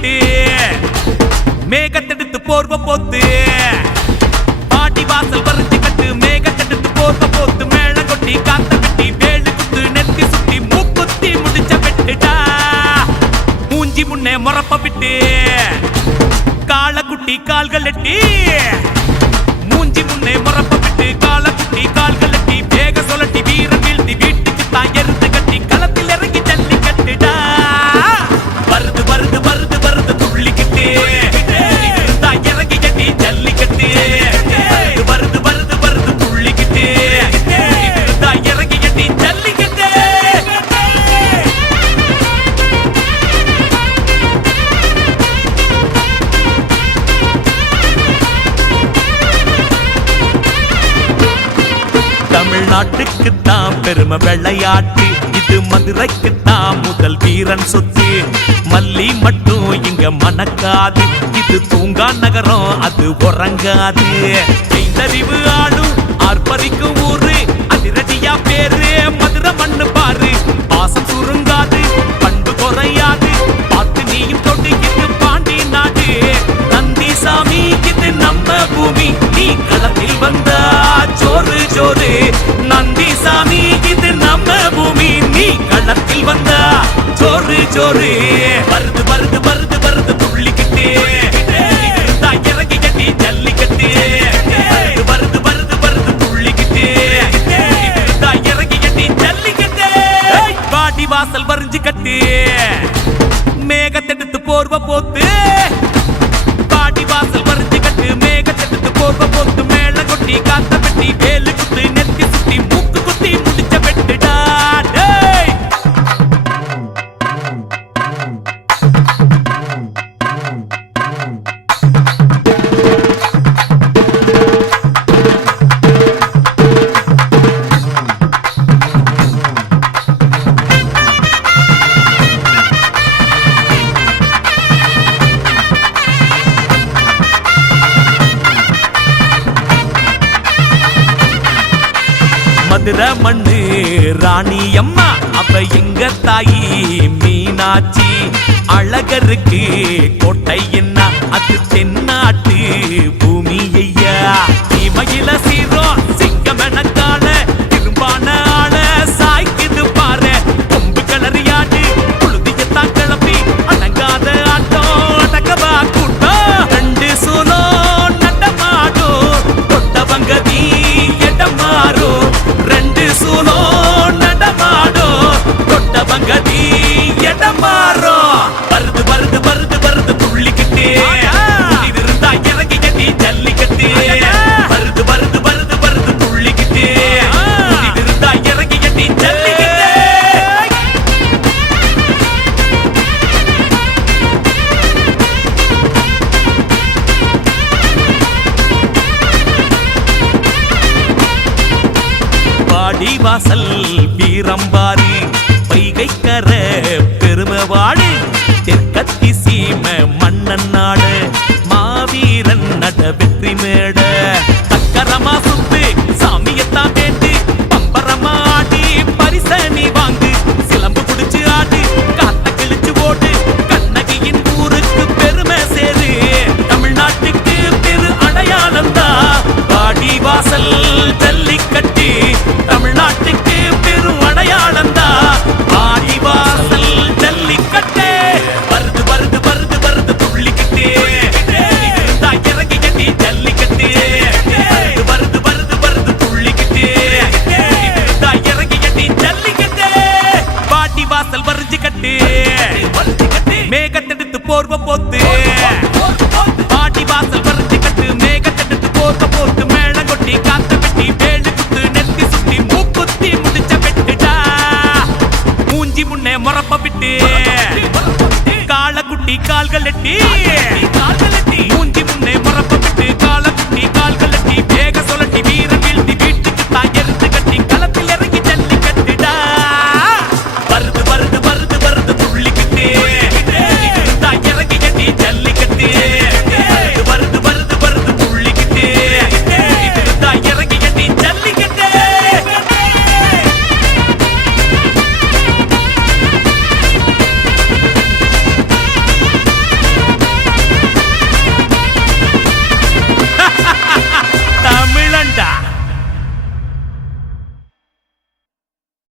கட்டு மேகத்தெடுத்து போர்வ போத்து பாட்டி வாசல் வரைஞ்சு கட்டு மேகத்தெடுத்து போர்வ போத்து மேள கொட்டி காத்த கட்டி வேலு குத்து நெத்தி சுத்தி மூக்குத்தி முடிச்ச பெட்டுடா மூஞ்சி முன்னே முறப்ப விட்டு காலக்குட்டி கால்கள் எட்டி மூஞ்சி முன்னே முறப்ப விட்டு காலக்குட்டி கால்கள் எட்டி வேக சொல்லட்டி வீரன் வீழ்த்தி வீட்டுக்கு தான் எருத்து கட்டி களத்தில் இறங்கி ஜல்லி கட்டுடா வருது வருது வருது வருது துள்ளிக்கிட்டு தான் இறங்கி கட்டி ஜல்லி கட்டு வருது வருது வருது துள்ளிக்கிட்டு தான் இறங்கி கட்டி ஜல்லி கட்டு தமிழ்நாட்டுக்கு தான் பெருமை விளையாட்டு இது மதுரைக்கு தான் முதல் வீரன் சொத்து மல்லி மட்டும் இங்க மணக்காது இது தூங்கா நகரம் அது உறங்காது ஐந்தறிவு ஆளும் ஆர்ப்பரிக்கும் ஊரு அதிரடியா பேரு மதுரை மண்ணு பாரு பாசம் சுருங்காது பண்பு குறையாது பார்த்து நீயும் தொட்டு இது பாண்டி நாடு நந்தி சாமி இது நம்ம பூமி நீ களத்தில் வந்தா ஜோரு ஜோரு நந்தி சாமி இது நம்ம பூமி நீ களத்தில் வந்தா ஜோரு ஜோரு வருது வருது வருது வருது துள்ளிக்கிட்டு இறங்கி கட்டி ஜல்லிக்கட்டு வருது வருது வருது துள்ளிக்கிட்டு இறங்கி கட்டி ஜல்லிக்கட்டு பாடி வாசல் வரைஞ்சு கட்டு மேகத்தெடுத்து போர்வ போத்து பாடி வாசல் வரைஞ்சு கட்டு மேகத்தெடுத்து போர்வ போத்து மேல கொட்டி காத்த பெட்டி வேலு குத்து நெத்தி சுத்தி மூக்கு குத்தி முடிச்ச பெட்டுடா டேய் மதுரை மண்ணு ராணி அம்மா அவ எங்க தாயி மீனாட்சி அழகருக்கு கோட்டை என்ன அது தென்னாட்டு பூமி ஐயா மயில சீரம் சிங்கமெனக்கால திரும்பான ஆள சாய்க்குது பாரு கொம்பு கிளறியாடு புழுதியத்தான் கிளப்பி அடங்காத ஆட்டம் அடக்கவா கூட்டம் ரெண்டு சூலோ நடமாடும் தொட்டவங்கதி எடமாறும் ரெண்டு சூலோ நடமாடும் தொட்டவங்கதி எடமாறும் வருது வருது வருது வருது துள்ளிக்கிட்டு இருந்தா இறங்கி கட்டி ஜல்லிக்கட்டு வருது வருது வருது வருது துள்ளிக்கிட்டு இருந்தா இறங்கி கட்டி ஜல்லிக்கட்டு பாடி வாசல் வீரம்பாரி வைகைக்கர பெருமவாடு தெற்கத்தி சீம மன்னன் நாடு மாவீரன் நட வெற்றி மேட தக்கரமா சுத்து சாமியத்தான் கேட்டு பம்பரமா ஆடி பரிசனி வாங்கு சிலம்பு குடிச்சு ஆடு காத்த கிழிச்சு ஓடு கண்ணகியின் ஊருக்கு பெருமை சேரு தமிழ்நாட்டுக்கு பெரு அடையாளம் தான் பாடி வாசல் ஜல்லிக்கட்டு தமிழ்நாட்டுக்கு பெரும் அடையாளம் தான் பாடி வாசல் ஜல்லிக்கட்டு வருது வருது வருது வருது துள்ளிக்கிட்டு இறங்கி கட்டி ஜல்லிக்கட்டு வருது வருது வருது துள்ளிக்கிட்டு இறங்கி கட்டி ஜல்லிக்கட்டு பாடி வாசல் வரைஞ்சு கட்டு மேகத்தெடுத்து போர்வ போத்து பாடி வாசல் வரைஞ்சு கட்டு மேகத்தெடுத்து போர்வ போத்து மேள கொட்டி காத்த பெட்டி வேலு குத்து நெத்தி சுத்தி மூக்குத்தி முடிச்ச பெட்டுடா மூஞ்சி முன்னே முறப்ப விட்டு காலக்குட்டி கால்கள் எட்டி மூஞ்சி முன்னே முறப்ப